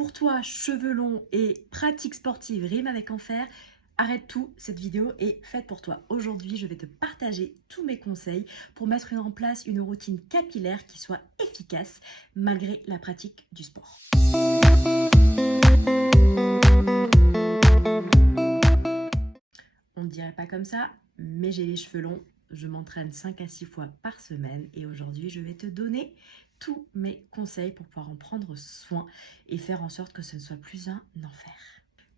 pour toi, cheveux longs et pratique sportive rime avec enfer, arrête tout, cette vidéo est faite pour toi. Aujourd'hui, je vais te partager tous mes conseils pour mettre en place une routine capillaire qui soit efficace malgré la pratique du sport. On ne dirait pas comme ça, mais j'ai les cheveux longs. Je m'entraîne 5 à 6 fois par semaine et aujourd'hui, je vais te donner tous mes conseils pour pouvoir en prendre soin et faire en sorte que ce ne soit plus un enfer.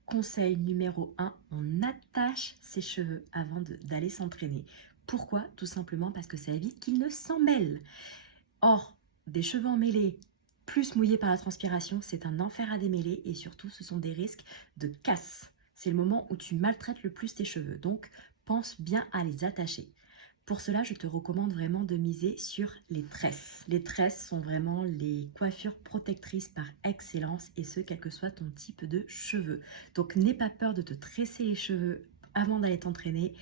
Conseil numéro 1, on attache ses cheveux avant d'aller s'entraîner. Pourquoi? Tout simplement parce que ça évite qu'ils ne s'en mêlent. Or, des cheveux emmêlés, plus mouillés par la transpiration, c'est un enfer à démêler et surtout, ce sont des risques de casse. C'est le moment où tu maltraites le plus tes cheveux, donc pense bien à les attacher. Pour cela, je te recommande vraiment de miser sur les tresses. Les tresses sont vraiment les coiffures protectrices par excellence et ce, quel que soit ton type de cheveux. Donc, n'aie pas peur de te tresser les cheveux avant d'aller t'entraîner.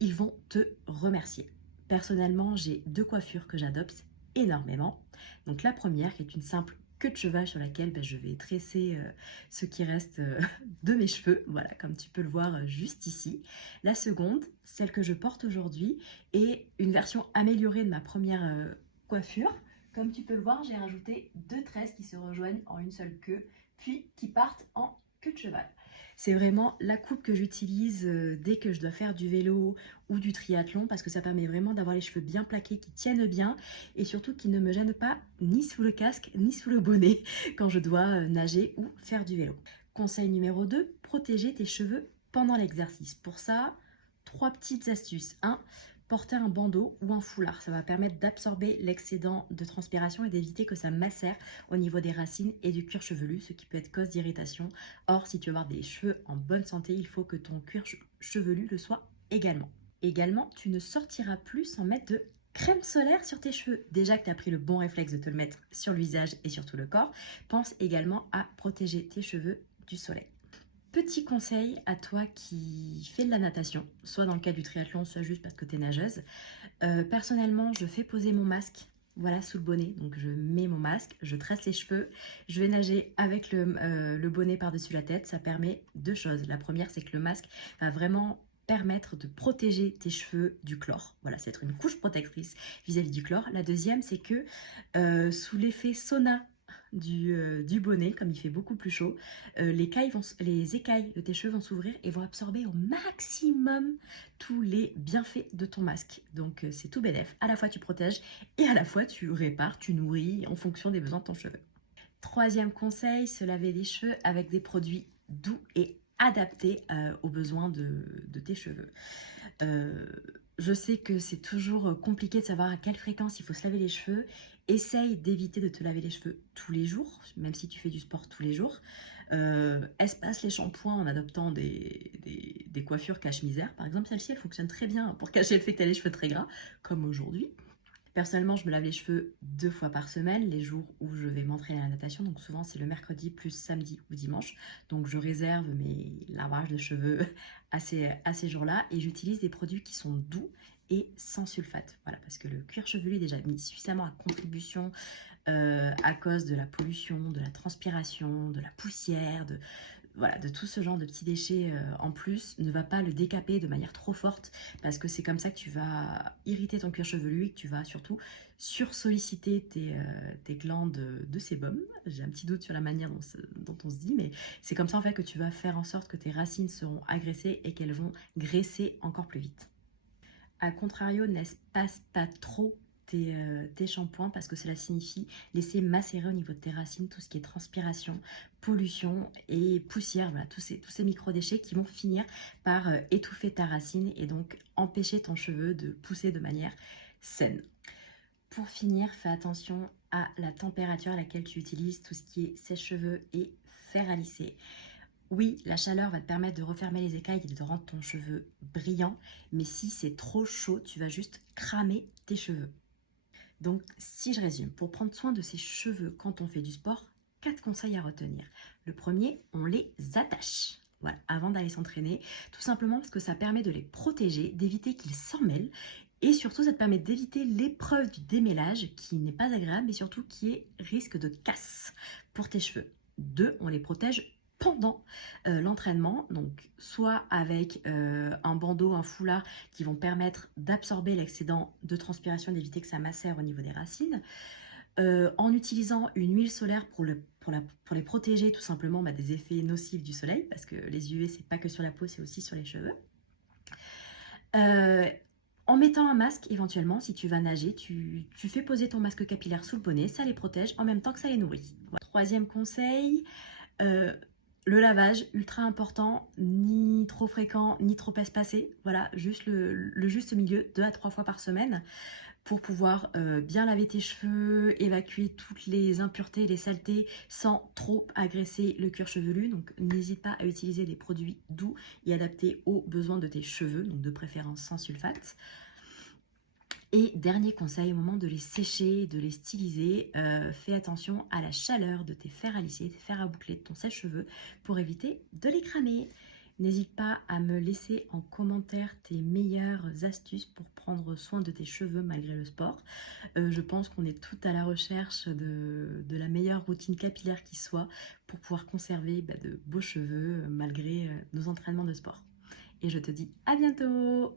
Ils vont te remercier. Personnellement, j'ai 2 coiffures que j'adopte énormément. Donc, la première qui est une simple queue de cheval sur laquelle je vais tresser ce qui reste de mes cheveux, voilà, comme tu peux le voir juste ici. La seconde, celle que je porte aujourd'hui, est une version améliorée de ma première coiffure. Comme tu peux le voir, j'ai rajouté 2 tresses qui se rejoignent en une seule queue, puis qui partent en queue de cheval. C'est vraiment la coupe que j'utilise dès que je dois faire du vélo ou du triathlon parce que ça permet vraiment d'avoir les cheveux bien plaqués, qui tiennent bien et surtout qui ne me gênent pas ni sous le casque ni sous le bonnet quand je dois nager ou faire du vélo. Conseil numéro 2, protéger tes cheveux pendant l'exercice. Pour ça, 3 petites astuces. 1. Porter un bandeau ou un foulard. Ça va permettre d'absorber l'excédent de transpiration et d'éviter que ça macère au niveau des racines et du cuir chevelu, ce qui peut être cause d'irritation. Or, si tu veux avoir des cheveux en bonne santé, il faut que ton cuir chevelu le soit également. Également, tu ne sortiras plus sans mettre de crème solaire sur tes cheveux. Déjà que tu as pris le bon réflexe de te le mettre sur le visage et sur tout le corps, pense également à protéger tes cheveux du soleil. Petit conseil à toi qui fais de la natation, soit dans le cadre du triathlon, soit juste parce que tu es nageuse. Personnellement, je fais poser mon masque voilà, sous le bonnet. Donc je mets mon masque, je tresse les cheveux, je vais nager avec le bonnet par-dessus la tête. Ça permet 2 choses. La première, c'est que le masque va vraiment permettre de protéger tes cheveux du chlore. Voilà, c'est être une couche protectrice vis-à-vis du chlore. La deuxième, c'est que sous l'effet sauna du bonnet, comme il fait beaucoup plus chaud, les écailles de tes cheveux vont s'ouvrir et vont absorber au maximum tous les bienfaits de ton masque. Donc c'est tout bénef. À la fois tu protèges et à la fois tu répares, tu nourris en fonction des besoins de ton cheveu. Troisième conseil, se laver les cheveux avec des produits doux et adaptés aux besoins de tes cheveux. Je sais que c'est toujours compliqué de savoir à quelle fréquence il faut se laver les cheveux. Essaye d'éviter de te laver les cheveux tous les jours, même si tu fais du sport tous les jours. Espace les shampoings en adoptant des coiffures cache-misère. Par exemple, celle-ci, elle fonctionne très bien pour cacher le fait que tu as les cheveux très gras, comme aujourd'hui. Personnellement, je me lave les cheveux 2 fois par semaine, les jours où je vais m'entraîner à la natation. Donc souvent, c'est le mercredi plus samedi ou dimanche. Donc je réserve mes lavages de cheveux à ces jours-là. Et j'utilise des produits qui sont doux et sans sulfate. Voilà, parce que le cuir chevelu est déjà mis suffisamment à contribution à cause de la pollution, de la transpiration, de la poussière, voilà, de tout ce genre de petits déchets en plus. Ne va pas le décaper de manière trop forte parce que c'est comme ça que tu vas irriter ton cuir chevelu et que tu vas surtout sursolliciter tes glandes de sébum. J'ai un petit doute sur la manière dont on se dit, mais c'est comme ça en fait que tu vas faire en sorte que tes racines seront agressées et qu'elles vont graisser encore plus vite. A contrario, n'espace pas trop tes shampoings parce que cela signifie laisser macérer au niveau de tes racines tout ce qui est transpiration, pollution et poussière, voilà, tous ces micro-déchets qui vont finir par étouffer ta racine et donc empêcher ton cheveu de pousser de manière saine. Pour finir, fais attention à la température à laquelle tu utilises tout ce qui est sèche-cheveux et fer à lisser. Oui, la chaleur va te permettre de refermer les écailles et de rendre ton cheveu brillant, mais si c'est trop chaud, tu vas juste cramer tes cheveux. Donc, si je résume, pour prendre soin de ses cheveux quand on fait du sport, 4 conseils à retenir. Le premier, on les attache. Voilà, avant d'aller s'entraîner, tout simplement parce que ça permet de les protéger, d'éviter qu'ils s'en mêlent et surtout ça te permet d'éviter l'épreuve du démêlage qui n'est pas agréable mais surtout qui est risque de casse pour tes cheveux. 2, on les protège pendant l'entraînement, donc soit avec un bandeau, un foulard qui vont permettre d'absorber l'excédent de transpiration, d'éviter que ça macère au niveau des racines, en utilisant une huile solaire pour les protéger tout simplement des effets nocifs du soleil, parce que les UV c'est pas que sur la peau, c'est aussi sur les cheveux. En mettant un masque, éventuellement, si tu vas nager, tu fais poser ton masque capillaire sous le bonnet, ça les protège en même temps que ça les nourrit. Voilà. Troisième conseil, le lavage, ultra important, ni trop fréquent, ni trop espacé. Voilà, juste le juste milieu, 2 à 3 fois par semaine, pour pouvoir bien laver tes cheveux, évacuer toutes les impuretés, les saletés, sans trop agresser le cuir chevelu. Donc n'hésite pas à utiliser des produits doux et adaptés aux besoins de tes cheveux, donc de préférence sans sulfate. Et dernier conseil, au moment de les sécher, de les styliser, fais attention à la chaleur de tes fers à lisser, tes fers à boucler, de ton sèche-cheveux, pour éviter de les cramer. N'hésite pas à me laisser en commentaire tes meilleures astuces pour prendre soin de tes cheveux malgré le sport. Je pense qu'on est tout à la recherche de la meilleure routine capillaire qui soit pour pouvoir conserver de beaux cheveux malgré nos entraînements de sport. Et je te dis à bientôt!